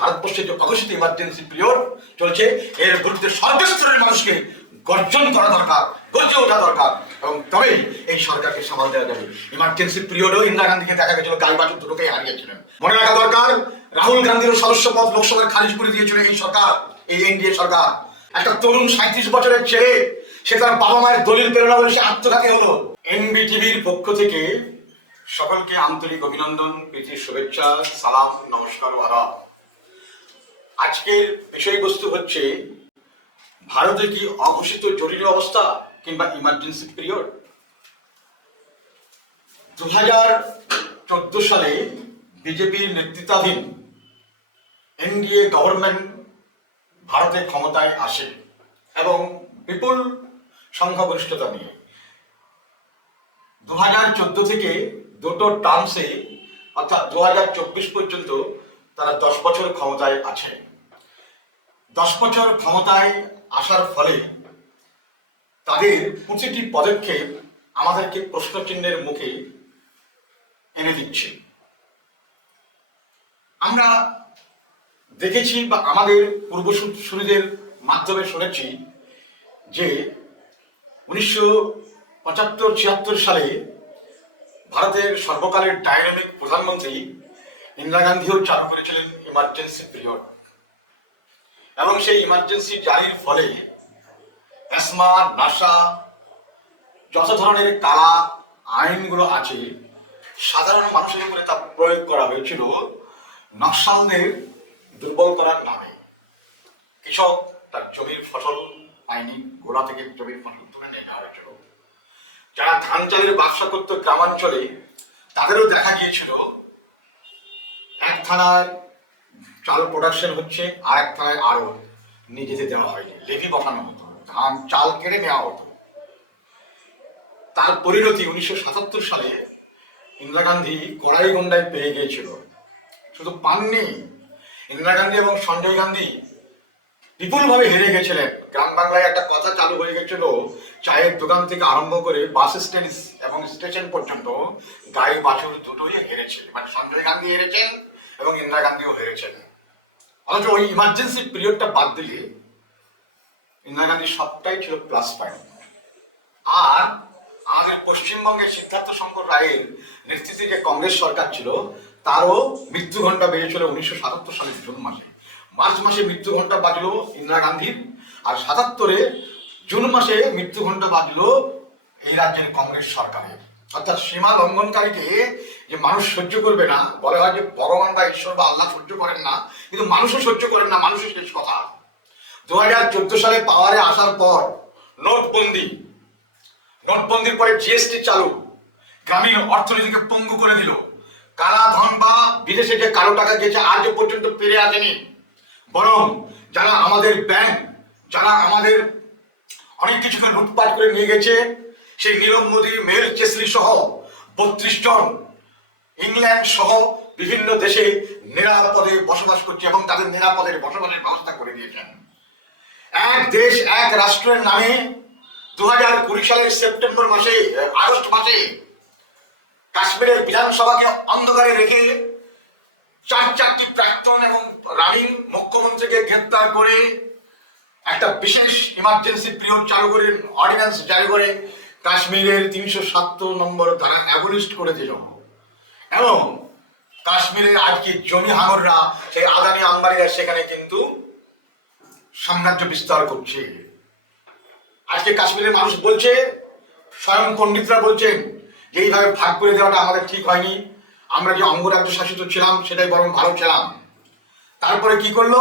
ভারতবর্ষে যে অঘোষিত ইমার্জেন্সি পিরিয়ড চলছে, এর বিরুদ্ধে সর্বস্তরের মানুষকে গর্জন করা দরকার, গর্জে ওঠা দরকার। এবং তবেই এই সরকারকে সামাল দেওয়া যাবে। ইমার্জেন্সি পিরিয়ডেও ইন্দিরা গান্ধীকে দেখা গেছিল গাই দুটোকেই হারিয়েছিলেন। মনে রাখা দরকার, রাহুল গান্ধীর সদস্য পদ লোকসভায় খারিজ করে দিয়েছিল এই সরকার, এই এনডিএ সরকার। একটা তরুণ সাঁত্রিশ বছরের ছেলে, সে তার বাবা মায়ের দলিল প্রেরণা বলে সে আত্মঘাতী হলো। এনবিটিভির পক্ষ থেকে সকলকে আন্তরিক অভিনন্দন প্রীতির শুভেচ্ছা, সালাম, নমস্কার ও আদাব আজকের বিষয়বস্তু হচ্ছে, ভারতে কি অঘোষিত জরুরি অবস্থা কিংবা ইমার্জেন্সি পিরিয়ড দু হাজার চোদ্দ সালে বিজেপির নেতৃত্বাধীন এনডিএ গভর্নমেন্ট ভারতে ক্ষমতায় আসে এবং বিপুল সংখ্যাগরিষ্ঠতা নিয়ে। দু হাজার চোদ্দ থেকে দুটো টার্মসে অর্থাৎ দু হাজার চব্বিশ পর্যন্ত তারা দশ বছর ক্ষমতায় আছে দশ বছর ক্ষমতায় আসার ফলে তাদের প্রতিটি পদক্ষেপ আমাদেরকে প্রশ্নচিহ্নের মুখে এনে দিচ্ছে। আমরা দেখেছি বা আমাদের পূর্বসূরিদের মাধ্যমে শুনেছি যে উনিশশো পঁচাত্তর ছিয়াত্তর সালে ভারতের সর্বকালের ডাইনামিক প্রধানমন্ত্রী ইন্দিরা গান্ধীও চালু করেছিলেন ইমার্জেন্সি পিরিয়ড এবং সেই ইমার্জেন্সি জারির ফলে অ্যাসমা নাসা যত ধরনের কালা আইনগুলো আছে, সাধারণ মানুষের উপরে তা প্রয়োগ করা হয়েছিল নকশালদের দুর্বল করার নামে। কৃষক তার জমির ফসল পায়নি গোলা থেকে জমির ফসল তুলে নিয়ে নেওয়া হয়েছিল যারা ধান চালের ব্যবসা করতো গ্রামাঞ্চলে, তাদেরও দেখা গিয়েছিল, এক থানায় চাল প্রোডাকশন হচ্ছে আর এক থানায় আরও নিয়ে যেতে দেওয়া হয়নি। লেভি বসানো হতো। ধান, চাল কেড়ে নেওয়া হতো। তার পরিণতি উনিশশো সাতাত্তর সালে ইন্দিরা গান্ধী কড়াইগন্ডায় পেয়ে গিয়েছিল। শুধু পাননি, ইন্দিরা গান্ধী এবং সঞ্জয় গান্ধী বিপুলভাবে হেরে গেছিলেন। গ্রাম বাংলায় একটা কথা চালু হয়ে গেছিল, চায়ের দোকান থেকে আরম্ভ করে বাস স্ট্যান্ড এবং স্টেশন পর্যন্ত গায়ে বাছুর দুটোই হেরেছে। মানে সঞ্জয় গান্ধী হেরেছেন এবং ইন্দিরা গান্ধীও হেরেছেন। অথচ ওই ইমার্জেন্সি পিরিয়ডটা বাদ দিলে ইন্দিরা গান্ধী সবটাই ছিল প্লাস পয়েন্ট আর আমাদের পশ্চিমবঙ্গের সিদ্ধার্থ শঙ্কর রায়ের নেতৃত্বে যে কংগ্রেস সরকার ছিল, তারও মৃত্যু ঘণ্টা বেড়েছিল উনিশশো সাতাত্তর সালের জুন মাসে। মার্চ মাসে মৃত্যু ঘণ্টা বাজলো ইন্দিরা গান্ধীর, আর সাতাত্তরে জুন মাসে মৃত্যু ঘণ্টা বাজলো এই রাজ্যের কংগ্রেস সরকারের। অর্থাৎ সীমা লঙ্ঘনকারীকে যে মানুষ সহ্য করবে না, বলা হয় যে ভগবান বা ঈশ্বর বা আল্লাহ সহ্য করেন না, কিন্তু মানুষও সহ্য করেন না মানুষের শেষ কথা। দু হাজার চোদ্দ সালে পাওয়ারে আসার পর নোটবন্দি, নোটবন্দির পরে জিএসটি চালু, গ্রামীণ অর্থনীতিকে পঙ্গু করে দিল। কালা ধন বা বিদেশে যে কালো টাকা গেছে আজও পর্যন্ত ফিরে আসেনি। বরং যারা আমাদের ব্যাংক যারা আমাদের অনেক কিছুকে লুটপাট করে নিয়ে গেছে সেই নীরব মোদী মেল চেসলি সহ বত্রিশ জন ইংল্যান্ড সহ বিভিন্ন দেশে নিরাপদে বসবাস করছে এবং তাদের নিরাপদের বসবাসের ব্যবস্থা করে দিয়েছেন। এক দেশ, এক রাষ্ট্রের নামে দু হাজার কুড়ি সালের সেপ্টেম্বর মাসে আগস্ট মাসে কাশ্মীরের বিধানসভাকে অন্ধকারে রেখে চার চারটি প্রাক্তন এবং রানিং মুখ্যমন্ত্রীকে গ্রেপ্তার করে একটা বিশেষ ইমার্জেন্সি পিরিয়ড চালু করে অর্ডিন্যান্স জারি করে কাশ্মীরের তিনশো সাতাত্তর নম্বর ধারা অ্যাবলিস্ট করে দিল এবং কাশ্মীরের আজকে জমি হাঙররা সেই আদানি আম্বানিরা সেখানে কিন্তু সাম্রাজ্য বিস্তার করছে। আজকে কাশ্মীরের মানুষ বলছে, স্বয়ং পণ্ডিতরা বলছেন যে এইভাবে ভাগ করে দেওয়াটা আমাদের ঠিক হয়নি। আমরা যে অঙ্গরাজ্য শাসিত ছিলাম, সেটাই বরং ভালো ছিলাম। তারপরে কি করল?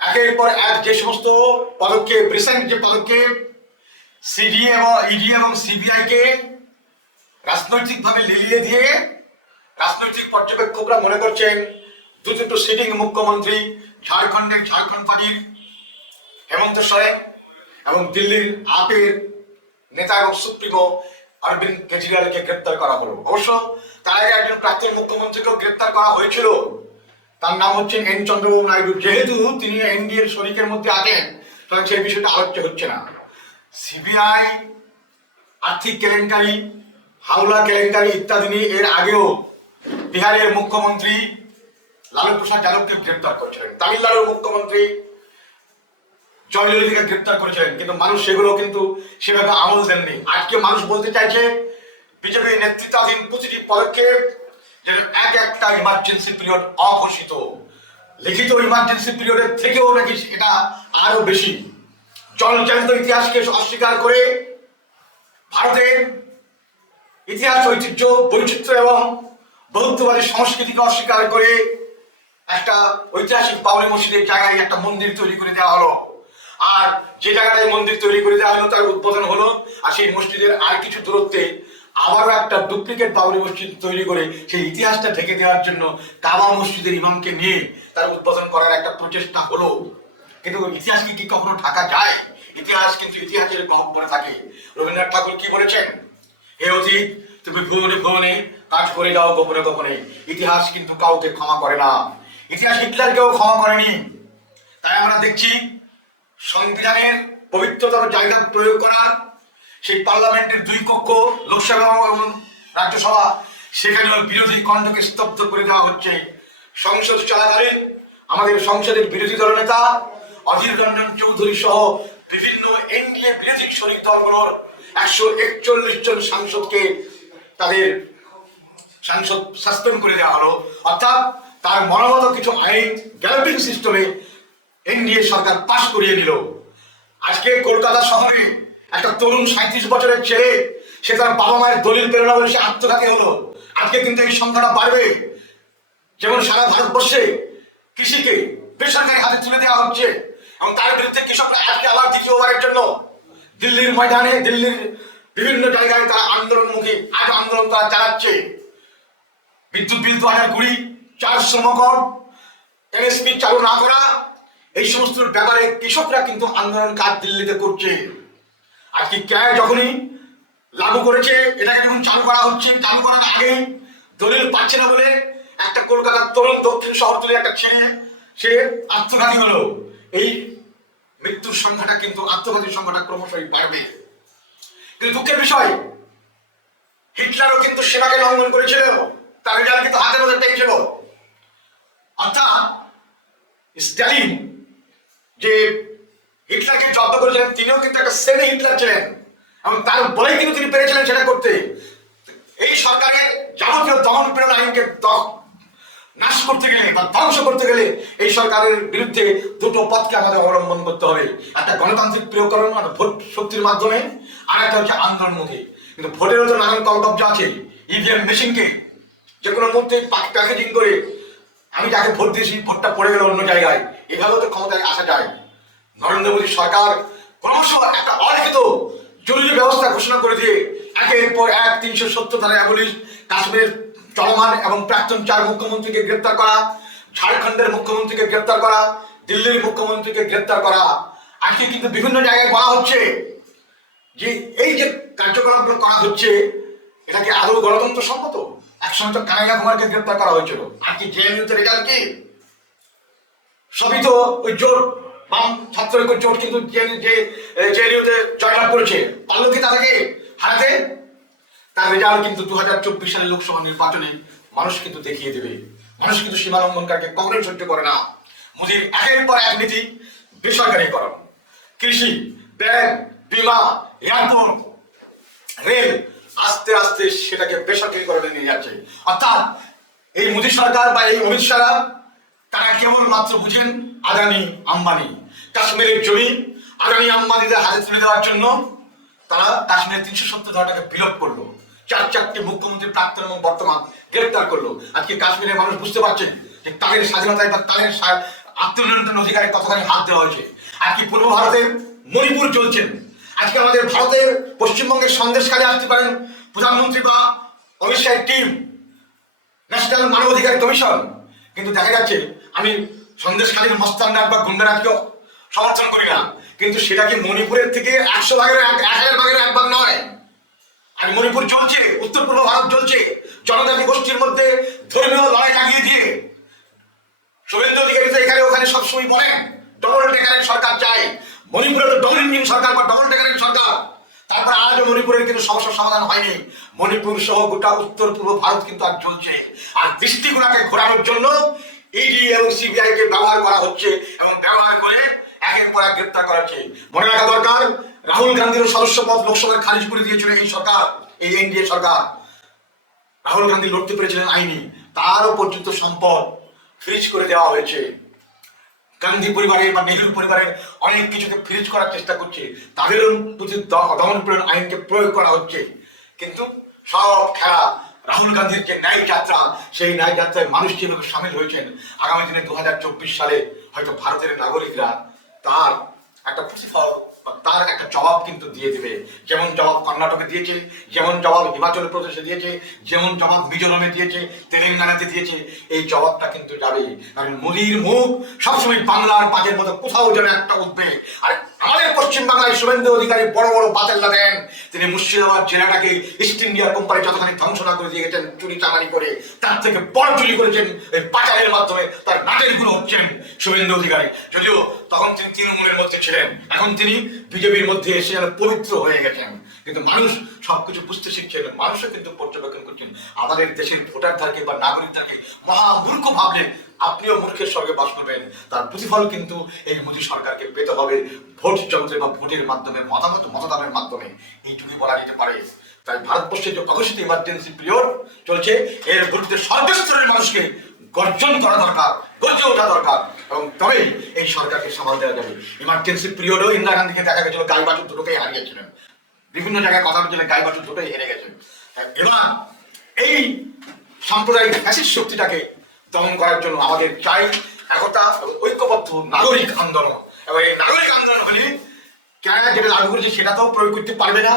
একের পর এক যে সমস্ত পদক্ষেপ রিসেন্ট যে পদক্ষেপ সিডি এবং ইডি এবং সিবিআই কে রাজনৈতিকভাবে লিলিয়ে দিয়ে রাজনৈতিক পর্যবেক্ষকরা মনে করছেন দু দুটো সিটিং মুখ্যমন্ত্রী ঝাড়খণ্ডের ঝাড়খণ্ড পার্টির হেমন্ত সোরেন এবং দিল্লির আপের নেতা এবং সুপ্রিমো অরবিন্দ কেজরিওয়ালকে গ্রেপ্তার করা হলো। অবশ্য তার আগে একজন প্রাক্তন মুখ্যমন্ত্রীকেও গ্রেপ্তার করা হয়েছিল। তার নাম হচ্ছেন এন চন্দ্রবাবু নাইডু। যেহেতু তিনি এনডিএর শরিকের মধ্যে আছেন সুতরাং সেই বিষয়টা আলোচ্য হচ্ছে না। সিবিআই, আর্থিক কেলেঙ্কারি, হাওলা কেলেঙ্কারি ইত্যাদি নিয়ে এর আগেও বিহারের মুখ্যমন্ত্রী লালু প্রসাদ যাদবকে গ্রেপ্তার করেছিলেন। তামিলনাড়ুর মুখ্যমন্ত্রী জয়ললিতাকে গ্রেপ্তার করেছিলেন, কিন্তু মানুষ সেগুলো কিন্তু সেভাবে আমল দেননি। আজকে মানুষ বলতে চাইছে, বিজেপি নেতৃত্বাধীন প্রতিটি পদক্ষেপ যেন এক একটা ইমার্জেন্সি পিরিয়ড অঘোষিত। লিখিত ইমার্জেন্সি পিরিয়ডের থেকেও নাকি এটা আরও বেশি। জলজান্ত ইতিহাসকে অস্বীকার করে ভারতের ইতিহাস, ঐতিহ্য, বৈচিত্র্য এবং বৌদ্ধবাদী সংস্কৃতিকে অস্বীকার করে একটা ঐতিহাসিক বাবরি মসজিদের জায়গায় একটা মন্দির তৈরি করে দেওয়া হলো। আর যে জায়গাটায় মন্দির তৈরি করে দেওয়া হলো, তার উদ্বোধন হলো আর সেই মসজিদের আর কিছু দূরত্বে আবারও একটা ডুপ্লিকেট বাবরি মসজিদ তৈরি করে সেই ইতিহাসটা ঢেকে দেওয়ার জন্য কাবা মসজিদের ইমামকে নিয়ে তার উদ্বোধন করার একটা প্রচেষ্টা হলো। কিন্তু ইতিহাসকে কি কখনো ঢাকা যায়? ইতিহাস কিন্তু ইতিহাসের গহ্বরে থাকে। রবীন্দ্রনাথ ঠাকুর কি বলেছেন? হে অতীত তুমি ভুবনে ভুবনে কাজ করে যাও গোপনে গোপনে। ইতিহাস কিন্তু কাউকে ক্ষমা করে না। ইতিহাস হিটলারকেও ক্ষমা করেনি। তাই আমরা দেখছি সংবিধানের পবিত্রতর জায়গা প্রয়োগ করা, সেই পার্লামেন্টের দুই কক্ষ, লোকসভা এবং রাজ্যসভা সেখানে বিরোধী কণ্ঠকে স্তব্ধ করে দেওয়া হচ্ছে। সংসদ চলাকালীন আমাদের সংসদের বিরোধী দলনেতা অধীর রঞ্জন চৌধুরী সহ বিভিন্ন এনডিএ বিরোধী শরিক দলগুলোর একশো একচল্লিশ জন সাংসদকে তাদের সাংসদ সাসপেন্ড করে দেওয়া হলো। অর্থাৎ তার মনোমত কিছু আইন গ্যালোপিং সিস্টেমে এনডিএ সরকার পাশ করিয়ে দিল আজকে কলকাতা শহরে একটা তরুণ সাঁত্রিশ বছরের ছেলে, সে তার বাবা মায়ের দলিল প্রেরণা বলে সে আত্মঘাতী হলো। আজকে কিন্তু এই সংখ্যাটা বাড়বে। যেমন সারা ভারতবর্ষে কৃষিকে বেসরকারি হাতে তুলে দেওয়া হচ্ছে। এবং তার বিরুদ্ধে কৃষকরা আজকে আবার দ্বিতীয়বারের জন্য দিল্লির ময়দানে, দিল্লির বিভিন্ন জায়গায় তারা আন্দোলনমুখী, আজ আন্দোলন তারা চালাচ্ছে। বিদ্যুৎ বিল দু হাজার কুড়ি, চার শ্রমকর, এনএসপি চালু না করা, এই সমস্ত ব্যাপারে কৃষকরা কিন্তু আন্দোলন কাজ দিল্লিতে করছে। আর কি ক্যায় যখনই লাগু করেছে, এটাকে যখন চালু করা হচ্ছে, চালু করার আগে দলিল পাচ্ছে না বলে একটা কলকাতার তরুণ দক্ষিণ শহরতলি একটা ছেড়ে, সে আত্মঘাতী হলো। এই মৃত্যুর সংখ্যাটা কিন্তু আত্মঘাতীর সংখ্যাটা ক্রমশই বাড়বে। কিন্তু দুঃখের বিষয়, হিটলারও কিন্তু সেনাকে লঙ্ঘন করেছিল তার রেজাল্ট কিন্তু হাতে মধ্যে পেয়েছিল অর্থাৎ স্ট্যালিন যে হিটলারকে জব্দ করেছিলেন, তিনিও কিন্তু একটা সেমি হিটলার ছিলেন এবং তার বলেই কিন্তু তিনি পেরেছিলেন সেটা করতে। এই সরকারের যাবতীয় দমন পীড়ন আইনকে নাশ করতে গেলে বা ধ্বংস করতে গেলে এই সরকারের বিরুদ্ধে দুটো পথকে আমাদের অবলম্বন করতে হবে। একটা গণতান্ত্রিক প্রয়োগকরণ মানে ভোট শক্তির মাধ্যমে, আর একটা হচ্ছে আন্দোলনমুখী কিন্তু ভোটেরও তো নানান কলকব্জা আছে। ইভিএম মেশিনকে যে কোনো মুহূর্তে প্যাকেজিং করে আমি যাকে ভোট দিয়েছি, ভোটটা পড়ে গেল অন্য জায়গায়। এভাবেও তো ক্ষমতায় আসা যায়। নরেন্দ্র মোদী সরকার ক্রমশ একটা অলিখিত জরুরি ব্যবস্থা ঘোষণা করে দিয়ে একের পর এক তিনশো সত্তর ধারা অ্যাবলিশ কাশ্মীরের চলমান এবং প্রাক্তন চার মুখ্যমন্ত্রীকে গ্রেপ্তার করা, ঝাড়খণ্ডের মুখ্যমন্ত্রীকে গ্রেপ্তার করা, দিল্লির মুখ্যমন্ত্রীকে গ্রেপ্তার করা। আজকে কিন্তু বিভিন্ন জায়গায় বলা হচ্ছে যে এই যে কার্যকলাপগুলো করা হচ্ছে, এটা কি আদৌ গণতন্ত্র সম্মত? একসময় তো কানাইয়া কুমারকে গ্রেপ্তার করা হয়েছিল। আর কি জেএনইউতে রেজাল্ট কি? সবই তো ওই জোট, বাম ছাত্র জোট কিন্তু জেএনইউতে জয়লাভ করেছে। পারল কি তাদেরকে হারাতে তার রেজাল্ট কিন্তু দু হাজার চব্বিশ সালের লোকসভা নির্বাচনে মানুষ কিন্তু দেখিয়ে দেবে। মানুষ কিন্তু সীমা লঙ্ঘনকারীকে কখনোই সহ্য করে না। মোদীর একের পর এক নীতি বেসরকারীকরণ। কৃষি, ব্যাংক, বিমা, এয়ারপোর্ট, রেল আস্তে আস্তে সেটাকে বেসরকারীকরণে নিয়ে যাচ্ছে। অর্থাৎ এই মোদী সরকার বা এই অমিত শাহ, তারা কেবল মাত্র বুঝেন আদানি আম্বানি। কাশ্মীরের জমি আদানি আম্বানিদের হাতে তুলে দেওয়ার জন্য তারা কাশ্মীরের তিনশো সত্তর ধারা টাকা বিলোপ করল। চার চারটি মুখ্যমন্ত্রী প্রাক্তন এবং বর্তমান গ্রেপ্তার করল। আজকে কাশ্মীরের মানুষ বুঝতে পারছেন যে তাদের স্বাধীনতায় বা তাদের আত্মনিয়ন্ত্রণ অধিকারে কতখানি হাত দেওয়া হয়েছে। আজকে পূর্ব ভারতের মণিপুর চলছেন আজকে আমাদের ভারতের পশ্চিমবঙ্গের সন্দেশকালে আসতে পারেন প্রধানমন্ত্রী বা অমিত শাহের টিম ন্যাশনাল মানবাধিকার কমিশন। কিন্তু দেখা যাচ্ছে, আমি সন্দেশকালীন মস্তানরাজ বা গুন্ডারাজকে সমর্থন করি না। কিন্তু সেটা কি মণিপুরের থেকে একশো ভাগের এক হাজার ভাগের এক ভাগ নয়? আর মণিপুর চলছে উত্তর পূর্ব ভারত চলছে, জনজাতি গোষ্ঠীর মধ্যে ধর্মীয় লড়াই লাগিয়ে দিয়ে। শুভেন্দু অধিকারী তো এখানে, ওখানে সবসময় বলেন ডবল টেকারের সরকার চাই। মণিপুরে তো ডবল ইঞ্জিন সরকার বা ডবল টেকারের সরকার। তারপর আজও মণিপুরের কিন্তু সমস্যার সমাধান হয়নি। মণিপুর সহ গোটা উত্তর পূর্ব ভারত কিন্তু আর চলছে। আর দৃষ্টিগুলাকে ঘোরানোর জন্য ইডি এবং সিবিআই কে ব্যবহার করা হচ্ছে এবং ব্যবহার করে একের পর এক গ্রেপ্তার করা হচ্ছে। মনে রাখা দরকার, রাহুল গান্ধীর সদস্য পদ লোকসভায় খারিজ করে দিয়েছিল এই সরকার, এই এনডিএ সরকার। রাহুল গান্ধী লড়তে পেরেছিলেন আইনি, তারও পর্যন্ত সম্পদ ফ্রিজ করে দেওয়া হয়েছে। গান্ধী পরিবারের বা নেহরু পরিবারের অনেক কিছুকে ফ্রিজ করার চেষ্টা করছে। তাদেরও প্রতি দমন পীড়ন আইনকে প্রয়োগ করা হচ্ছে। কিন্তু সব খেলা, রাহুল গান্ধীর যে ন্যায় যাত্রা, সেই ন্যায় যাত্রায় মানুষ যেভাবে সামিল হয়েছেন? আগামী দিনে দু হাজার চব্বিশ সালে হয়তো ভারতের নাগরিকরা তার একটা প্রতিফল তার একটা জবাব কিন্তু দিয়ে দিবে। যেমন জবাব কর্ণাটকে দিয়েছে, যেমন জবাব হিমাচল প্রদেশে দিয়েছে, যেমন জবাব মিজোরামে দিয়েছে, তেলেঙ্গানাতে দিয়েছে, এই জবাবটা কিন্তু যাবে কারণ মুখ সবসময় বাংলার বাজের মতো কোথাও যেন একটা উঠবে। আর আমাদের পশ্চিম বাংলায় শুভেন্দু অধিকারী বড় বড় বাতেল্লা দেন। তিনি মুর্শিদাবাদ জেলাটাকে ইস্ট ইন্ডিয়া কোম্পানি যতখানি ধ্বংস না করে দিয়ে গেছেন চুরি চালানি করে, তার থেকে বড় চুরি করেছেন এই পাচারের মাধ্যমে, তার নাটের গুণ হচ্ছেন শুভেন্দু অধিকারী। যদিও তখন তিনি তৃণমূলের মধ্যে ছিলেন, এখন তিনি বিজেপির মধ্যে এসে যেন পবিত্র হয়ে গেছেন। কিন্তু মানুষ সবকিছু বুঝতে শিখছেন মানুষও কিন্তু পর্যবেক্ষণ করছেন। আমাদের দেশের ভোটারদেরকে বা নাগরিকদেরকে মহা মূর্খ ভাবলে আপনিও মূর্খের স্বর্গে বাস করবেন। তার প্রতিফল কিন্তু এই মোদী সরকারকে পেতে হবে ভোট জগতের বা ভোটের মাধ্যমে, মতামত, মতদানের মাধ্যমে। এইটুকুই বলা যেতে পারে। তাই ভারতবর্ষের যে অঘোষিত ইমার্জেন্সি পিরিয়ড চলছে, এর বিরুদ্ধে সর্বস্তরের মানুষকে গর্জন করা দরকার, গর্জে ওঠা দরকার। এবং তবেই এই সরকারকে সামাল দেওয়া যাবে। ইমার্জেন্সি পিরিয়ডেও ইন্দিরা গান্ধীকে দেখা গেছিল গাই বাছুর দুটোকেই হারিয়েছিলেন। বিভিন্ন জায়গায় কথা বলছিলেন গাই বাছুর দুটোই হেরে গেছেন এবার এই সাম্প্রদায়িক ফ্যাসিস্ট শক্তিটাকে দমন করার জন্য আমাদের চাই একতা, ঐক্যবদ্ধ নাগরিক আন্দোলন। এবং এই নাগরিক আন্দোলন হলে কেনাডা যেটা লাগু করেছে সেটাতেও প্রয়োগ করতে পারবে না।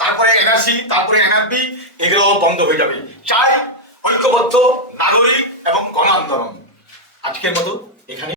তারপরে এনআরসি তারপরে এনআরপি এগুলো বন্ধ হয়ে যাবে। চাই ঐক্যবদ্ধ নাগরিক এবং গণ আন্দোলন আজকের মতো এখানে